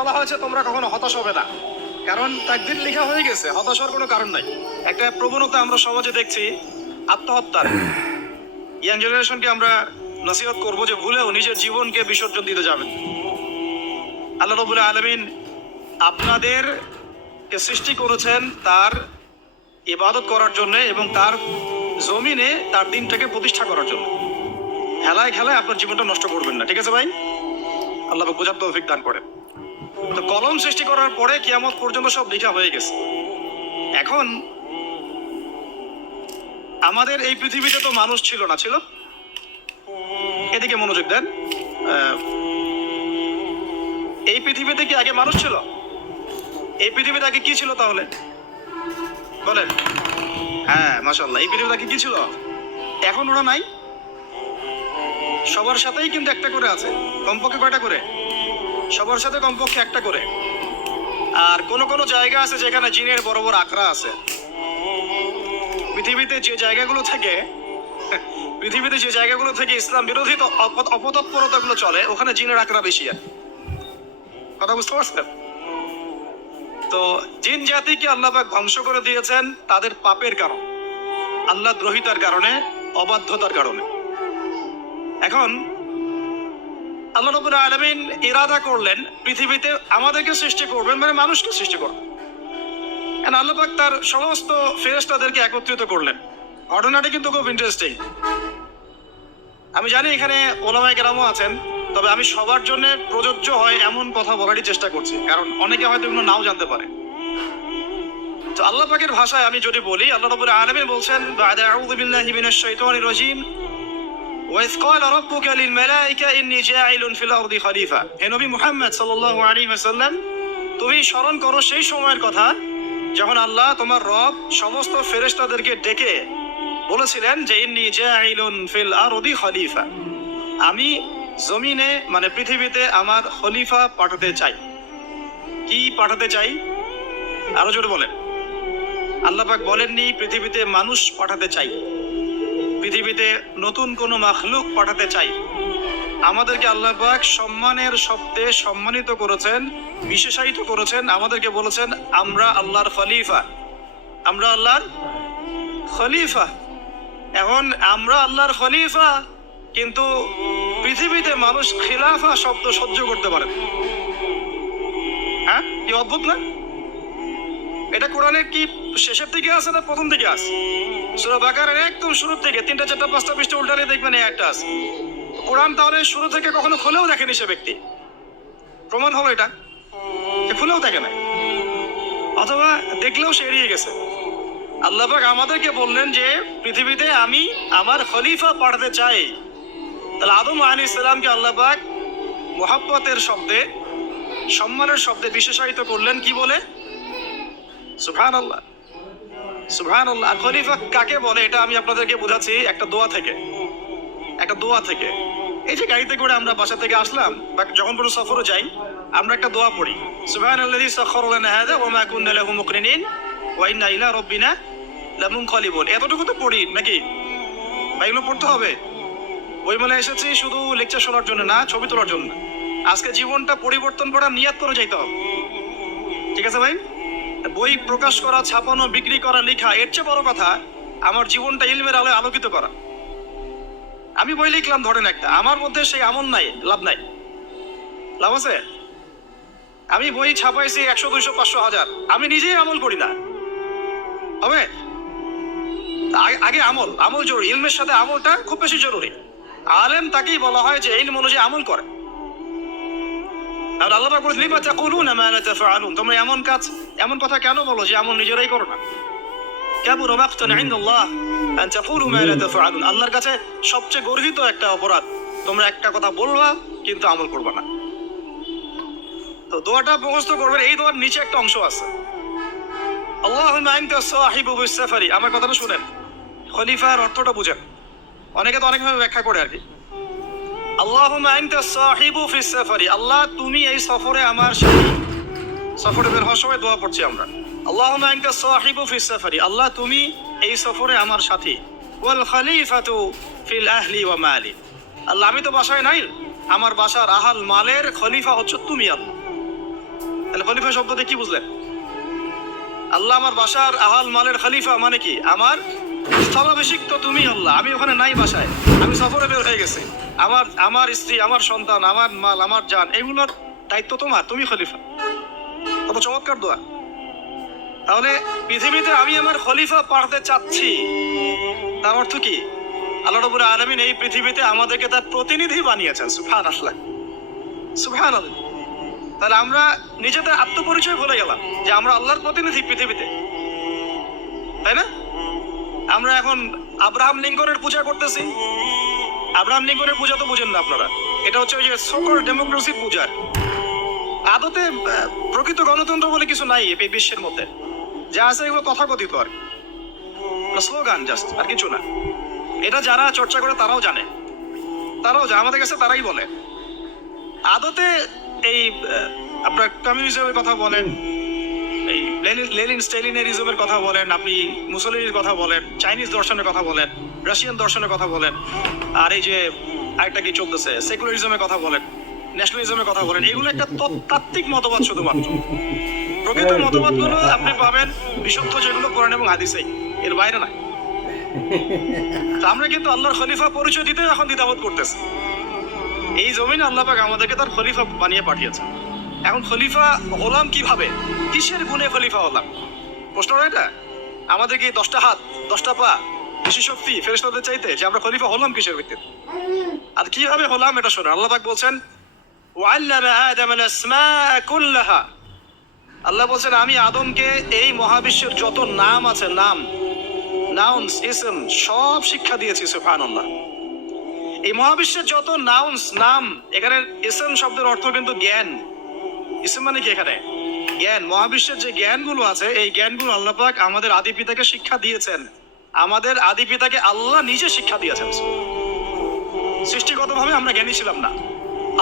বলা হয়েছে তোমরা কখনো হতাশ হবে না, কারণ তাকদীর লেখা হয়ে গেছে, হতাশ হওয়ার কোনো কারণ নাই। একটা প্রবণতা আমরা সমাজে দেখছি আত্মহত্যার। ইয়াং জেনারেশনকে আমরা নসিহত করবো যে ভুলেও নিজের জীবনকে বিসর্জন দিতে যাবেন। আল্লাহ রাব্বুল আলামিন আপনাদেরকে সৃষ্টি করেছেন তার ইবাদত করার জন্য এবং তার জমিনে তার দিনটাকে প্রতিষ্ঠা করার জন্য। খেলায় খেলায় আপনার জীবনটা নষ্ট করবেন না, ঠিক আছে ভাই? আল্লাহ পাক বোঝার তৌফিক দান করেন। তো কলম সৃষ্টি করার পরে কিয়ামত পর্যন্ত সব লেখা হয়ে গেছে। এখন আমাদের এই পৃথিবীতে তো মানুষ ছিল না, ছিল? এদিকে মনোযোগ দেন। এই পৃথিবীতে কি আগে মানুষ ছিল? এই পৃথিবীতে আগে কি ছিল তাহলে বলেন? হ্যাঁ, মাশাআল্লাহ। এই পৃথিবীতে আগে কি ছিল? এখন ওরা নাই। সবার সাথেই কিন্তু একটা করে আছে। কমপক্ষে কয়টা করে? সবার সাথে কমপক্ষে একটা করে। আর কোন কোন জায়গা আছে যেখানে জিনের বড় বড় আকড়া আছে। পৃথিবীতে যে জায়গাগুলো থেকে ইসলাম বিরোধী অপতৎপরতাগুলো চলে, ওখানে জিনের আকড়া বেশি। আর কথা বুঝতে পারছেন? তো জিন জাতিকে আল্লাহ পাক ধ্বংস করে দিয়েছেন তাদের পাপের কারণে, আল্লাহ দ্রোহিতার কারণে, অবাধ্যতার কারণে। এখন আল্লাহ রাব্বুল আলামিন ইরাদা করলেন পৃথিবীতে আমাদেরকে সৃষ্টি করবেন, মানে মানুষকে সৃষ্টি করবেন। আল্লাহ পাক তার সমস্ত ফেরেশতাদেরকে একত্রিত করলেন। ঘটনাটি কিন্তু খুব ইন্টারেস্টিং। আমি জানি এখানে ওলামায়ে কেরামও আছেন, তবে আমি সবার জন্য প্রযোজ্য হয় এমন কথা বলারই চেষ্টা করছি, কারণ অনেকে হয়তো এগুলো নাও জানতে পারে। তো আল্লাহ পাকের ভাষায় আমি যদি বলি, আল্লাহ রাব্বুল আলামিন বলছেন, বা'দা আউযু বিল্লাহি মিনাশ শাইতানির রাজীম, ওয়াইয ক্বালা রাব্বুকা লিল মালাইকা ইন্নী জাইলুন ফিল আরদি খলিফা। হে নবী মুহাম্মদ সাল্লাল্লাহু আলাইহি ওয়াসাল্লাম, তুমি স্মরণ করো সেই সময়ের কথা যখন আল্লাহ তোমার রব সমস্ত ফেরেশতাদেরকে ডেকে বলেছিলেন যে ইন্নী জাইলুন ফিল আরদি খলিফা, আমি জমিনে মানে পৃথিবীতে আমার খলিফা পাঠাতে চাই। কি পাঠাতে চাই? আরো জোরে বলেন। আল্লাহ পাক বলেননি পৃথিবীতে মানুষ পাঠাতে চাই, পৃথিবীতে নতুন কোনো মাখলুক পাঠাতে চাই। আমাদেরকে আল্লাহ পাক সম্মানের শব্দে সম্মানিত করেছেন, বিশেষায়িত করেছেন। আমাদেরকে বলেছেন আমরা আল্লাহর খলিফা, আমরা আল্লাহর খলিফা। এখন আমরা আল্লাহর খলিফা, কিন্তু পৃথিবীতে মানুষ খিলাফা শব্দ সহ্য করতে পারে। হ্যাঁ, কি অদ্ভুত না? এটা কোরআনের কি শেষের দিকে আছে না প্রথম দিকে আছে? সূরা বাকারার একদম শুরু থেকে 3টা 4টা 5টা পৃষ্ঠা উল্টালে দেখবেন এই একটা আছে। কোরআন তাহলে শুরু থেকে কখনো খুলেও দেখেনি সে ব্যক্তি। প্রমাণ হলো এটা, সে খুলেও দেখে না, অথবা দেখলেও সে এড়িয়ে গেছে। আল্লাহ পাক আমাদেরকে বললেন যে পৃথিবীতে আমি আমার খলিফা পাঠাতে চাই। তাহলে আদম আলাইহিস সালামকে আল্লাহ পাক মুহাব্বতের শব্দে, সম্মানের শব্দে বিশেষায়িত করলেন কি বলে? সুবহানাল্লাহ, সুবহানাল্লাহ। আর খলিফা কাকে বলে এটা আমি আপনাদেরকে বোঝাচ্ছি একটা দোয়া থেকে। এই যে গাড়িতে করে আমরা বাসা থেকে আসলাম বা যখন কোনো সফরে যাই, আমরা একটা দোয়া পড়ি, সুবহানাল্লাযী সাখারা লানা হাযা ওয়া মা কুন্না লাহু মুকরিনিন ওয়া ইন্না ইলা রাব্বিনা লামুনকালিবুন। এতটুকু তো পড়ি নাকি? বা এগুলো পড়তে হবে? বইমেলায় এসেছি শুধু লেকচার শোনার জন্য না, ছবি তোলার জন্য। আজকে জীবনটা পরিবর্তন করার নিয়াত করে যাইতে হবে, ঠিক আছে ভাই? বই প্রকাশ করা, ছাপানো, বিক্রি করা, লেখা, এর চেয়ে বড় কথা আমার জীবনটা ইলমের আলোয় আলোকিত করা। আমি বই লিখলাম ধরেন একটা, আমার মধ্যে সেই আমল নাই, লাভ নাই। লাভ আছে? আমি বই ছাপাইছি 100, 200, 500, 1000, আমি নিজেই আমল করি না, হবে? আগে আমল জরুরি। ইলমের সাথে আমলটা খুব বেশি জরুরি। আলেম তাকেই বলা হয় যে ইলম অনুযায়ী আমল করে। আর আল্লাহ পাক বলেন লিমা তাকুলুনা মা লা তাফআলুন, তোমরা এমন কথা কেন বলো যে আমল নিজেরাই করো না? কাবুরা মাকতান ইনদাল্লাহ আন তাকুলু মা লা তাফআলুন, আল্লাহর কাছে সবচেয়ে গর্হিত একটা অপরাধ তোমরা একটা কথা বলবা কিন্তু আমল করবা না। তো দোয়াটা মুখস্থ করবেন। এই দোয়ার নিচে একটা অংশ আছে, আল্লাহুম্মা আনতা সাহিবু বিস সাফারি। আমার কথাটা শুনেন, খলিফার অর্থটা বুঝেন। অনেকে তো অনেকভাবে ব্যাখ্যা করে আর কি। আল্লাহুম্মা আনতা সাহিবু ফিস সাফারি, আল্লাহ তুমি এই সফরে আমার সাথী। সফরে বের হওয়ার সময় দোয়া পড়ছি আমরা, আল্লাহুম্মা আনতা সাহিবু ফিস সাফারি, আল্লাহ তুমি এই সফরে আমার সাথী। ওয়াল খলিফাতু ফিল আহলি ওয়া মালি, আল্লাহ আমি তো বাসায় নাই, আমার বাসার আহাল মালের খলিফা হচ্ছে তুমি। আল্লাহ তাহলে খলিফা শব্দতে কি বুঝলেন? আল্লাহ আমার বাসার আহাল মালের খলিফা মানে কি? আমার স্থলাভিষিক্ত তুমি আল্লাহ, আমি ওখানে নাই বাসায়, আমি সফরে বের হয়ে গেছি, আমার স্ত্রী, আমার সন্তান, আমার মাল, আমার জান, এগুলোর দায়িত্ব তোমার, তুমি খলিফা। কত চমৎকার দোয়া। তাহলে পৃথিবীতে আমি আমার খলিফা পাঠাতে চাচ্ছি, তার অর্থ কি? আল্লাহ রাব্বুল আলামিন এই পৃথিবীতে আমাদেরকে তার প্রতিনিধি বানিয়েছেন। সুবহানাল্লাহ, সুবহানাল্লাহ। তাহলে আমরা নিজেদের আত্মপরিচয় ভুলে গেলাম যে আমরা আল্লাহর প্রতিনিধি পৃথিবীতে, তাই না? আমরা এখন আব্রাহাম লিঙ্কনের পূজা করতেছি। আব্রাহাম লিঙ্কনের পূজা তো বুঝেন না আপনারা, এটা হচ্ছে ওই যে সকল ডেমোক্রেসির পূজা। আদতে প্রকৃত গণতন্ত্র বলে কিছু নাই এই বিশ্বের মধ্যে, যা আছে এগুলো তথাকথিত আর স্লোগান, জাস্ট, আর কিছু না। এটা যারা চর্চা করে তারাও জানে, আমাদের কাছে তারাই বলে। আদতে এই আপনার কমিউনিজমের কথা বলেন, এই লেনিন স্টেলিনারিজমের কথা বলেন, আপনি মুসলিনের কথা বলেন, চাইনিজ দর্শনের কথা বলেন, রাশিয়ান দর্শনের কথা বলেন, আর এই যে আরেকটা কি চলতেছে সেকুলারিজমের কথা বলেন, ন্যাশনালিজমের কথা বলেন, এগুলো একটা তাত্ত্বিক মতবাদ শুধুমাত্র। প্রকৃত মতবাদগুলো আপনি পাবেন বিশুদ্ধ যেগুলো কোরআন এবং হাদিসে, এর বাইরে নাই। আমরা কিন্তু আল্লাহর খলিফা পরিচয় দিতে এখন দ্বিধাবোধ করতেছি। এই জমিনে আল্লাহ পাক আমাদেরকে তার খলিফা বানিয়ে পাঠিয়েছেন। এখন খলিফা হলাম কিভাবে, কিসের গুণে খলিফা হলাম? প্রশ্নটা এটা। আমাদের কি 10টা হাত, 10টা পা, বেশি শক্তি ফেরেশতাদের চাইতে, যে আমরা খলিফা হলাম কিসের ভিত্তিতে আর কিভাবে হলাম? এটা শোনো, আল্লাহ পাক বলছেন ওয়াল্লামা আদাম আল আসমাআ কুল্লাহা। আল্লাহ বলছেন আমি আদমকে এই মহাবিশ্বের যত নাম আছে, নাউন্স, ইসম, সব শিক্ষা দিয়েছি। সুবহানাল্লাহ। এই মহাবিশ্বের যত নাম, এখানে ইসম শব্দের অর্থ কিন্তু জ্ঞান। ইসম মানে কি? এখানে জ্ঞান। মহাবিশ্বের যে জ্ঞানগুলো আছে, এই জ্ঞানগুলো আল্লাহ পাক আমাদের আদি পিতাকে শিক্ষা দিয়েছেন। আমাদের আদি পিতাকে আল্লাহ নিজে শিক্ষা দিয়েছেন। সৃষ্টিগতভাবে আমরা জ্ঞানী ছিলাম না,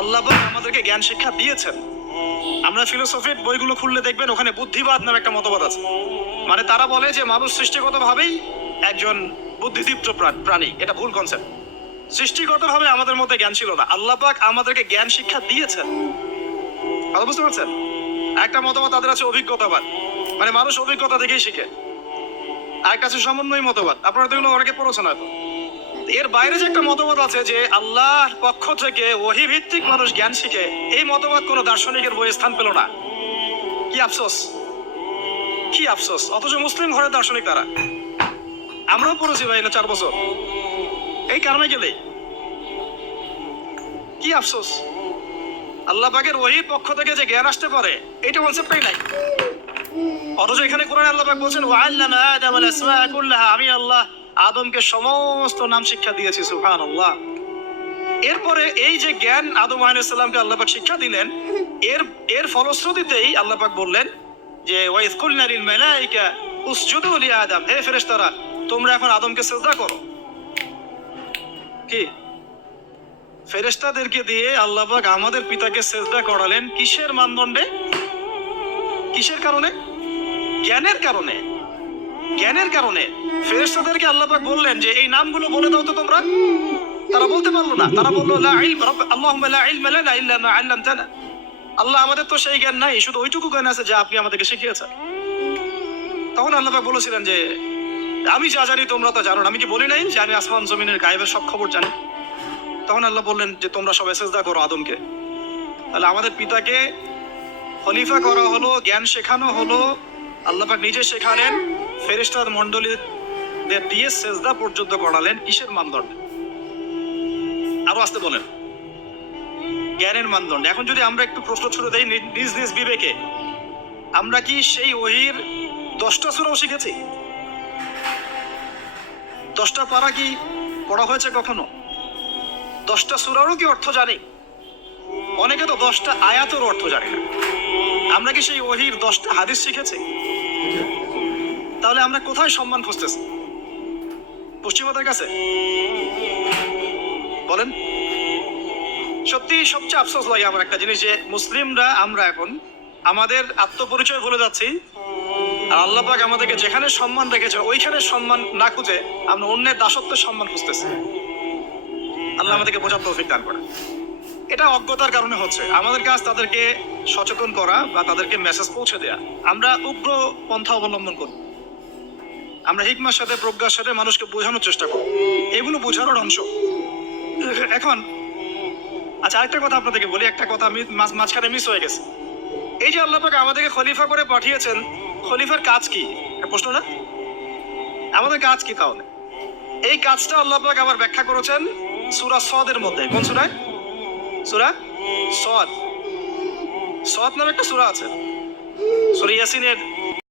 আল্লাহ পাক আমাদেরকে জ্ঞান শিক্ষা দিয়েছেন। আমরা ফিলোসফির বইগুলো খুললে দেখবেন ওখানে বুদ্ধিবাদ নামে একটা মতবাদ আছে। মানে তারা বলে যে মানুষ সৃষ্টিগতভাবেই একজন বুদ্ধিদীপ্ত প্রাণী। এটা ভুল কনসেপ্ট। সৃষ্টিগতভাবে আমাদের মধ্যে জ্ঞান ছিল না, আল্লাহ পাক আমাদেরকে জ্ঞান শিক্ষা দিয়েছেন। কথা বুঝতে পারছেন? একটা মতবাদ তাদের আছে অভিজ্ঞতাবাদ, মানে মানুষ অভিজ্ঞতা থেকেই শিখে। আরেকটা আছে সমন্বয় মতবাদ, আপনারা তো এগুলো অনেকে পড়েছেন হয়তো। এর বাইরে যে একটা মতবাদ আছে যে আল্লাহর পক্ষ থেকে ওহী ভিত্তিক মানুষ জ্ঞান শিখে, এই মতবাদ কোনো দার্শনিকের বইয়ে স্থান পেল না। কি আফসোস, কি আফসোস! অথচ মুসলিম ঘরের দার্শনিক তারা। আমরাও পড়েছি ভাই না 4 বছর। এই কারণে গেলে কি আফসোস! আল্লাহ পাকের ওহীর পক্ষ থেকে যে জ্ঞান আসতে পারে, এইটা কনসেপ্টই নাই। অথচ এখানে কোরআনে আল্লাহ পাক বলছেন ওয়াল্লামা আদাম আল আসমাআ কুল্লাহা, আমি আল্লাহ আদমকে সমস্ত নাম শিক্ষা দিয়েছি। সুবহানাল্লাহ। এরপরে এই যে জ্ঞান আদম আলাইহিস সালামকে আল্লাহ পাক শিক্ষা দিলেন, এর ফলশ্রুতিতেই আল্লাহ পাক বললেন যে ওয়াইজ কুলনা লিল মালাইকা উসজুদু লি আদম, হে ফেরেশতারা তোমরা এখন আদমকে সিজদা করো। কি ফেরেশতাদেরকে দিয়ে আল্লাহ পাক আমাদের পিতাকে সিজদা করালেন কিসের মানদণ্ডে? কিসের কারণে? জ্ঞানের কারণে। জ্ঞানের কারণে ফেরেশতাদেরকে আল্লাহ পাক বললেন যে এই নামগুলো বলে দাও তো তোমরা। তারা বলতে পারলো না, তারা বলল লা ইলম আল্লাহুম্মা লা ইলমা লানা ইল্লা মা আল্লামতানা। আল্লাহ আমাদের তো সেই জ্ঞান নাই, শুধু ওইটুকু জ্ঞান আছে যা আপনি আমাদেরকে শিখিয়েছেন। তখন আল্লাহ পাক বলেছিলেন যে আমি যা জানি তোমরা তা জানো না। আমি কি বলি নাই যে আমি আসমান জমিনের গায়েবের সব খবর জানি? তখন আল্লাহ বললেন যে তোমরা সবাই সিজদা করো আদমকে। তাহলে আমাদের পিতাকে খলিফা করা হলো, জ্ঞান শেখানো হলো, আল্লাহ পাক নিজে শেখালেন, ফেরেশতার মণ্ডলীদের দিয়ে সিজদা পর্যন্ত করালেন। কিসের মানদণ্ডে? আরো আসতে বলেন, জ্ঞানের মানদণ্ডে। এখন যদি আমরা একটু প্রশ্ন ছুড়ে দেই নিজ নিজ বিবেকে, আমরা কি সেই ওহীর 10টা সূরাও শিখেছি? 10টা পারা কি পড়া হয়েছে কখনো? 10টা সূরারও কি অর্থ জানি? অনেকে তো 10টা আয়াতের অর্থ জানে না। আমরা কি সেই ওহীর 10টা হাদিস শিখেছি? তাহলে আমরা কোথায় সম্মান খুঁজতেছি? পশ্চিমাদের কাছে? বলেন। সত্যি সবচেয়ে আফসোস লাগে আমার একটা জিনিস, যে মুসলিমরা আমরা এখন আমাদের আত্মপরিচয় ভুলে যাচ্ছি, আর আল্লাহ পাক আমাদেরকে যেখানে সম্মান রেখেছে ওইখানে সম্মান না খুঁজে আমরা অন্যের দাসত্বের সম্মান খুঁজতেছি। আল্লাহ আমাদেরকে বোঝার তৌফিক দান করে। এটা অজ্ঞতার কারণে হচ্ছে। আমাদের কাজ তাদেরকে সচেতন করা বা তাদেরকে মেসেজ পৌঁছে দেয়া। আমরা উগ্র পন্থা অবলম্বন করব, আমরা হিকমার সাথে প্রজ্ঞার সাথে মানুষকে বোঝানোর চেষ্টা করব, এগুলো বোঝানোর অংশ। এখন আচ্ছা, আরেকটা কথা আপনাদেরকে বলি, একটা কথা আমি মাঝখানে মিস হয়ে গেছে। এই যে আল্লাহ পাক আমাদেরকে খলিফা করে পাঠিয়েছেন, খলিফার কাজ কি? একটা প্রশ্ন না? আমাদের কাজ কি তাহলে? এই কাজটা আল্লাহ পাক আবার ব্যাখ্যা করেছেন সূরা সদের মধ্যে। কোন সূরায়? সূরা সদ। সদ নামে একটা সূরা আছে, সূরা ইয়াসিনের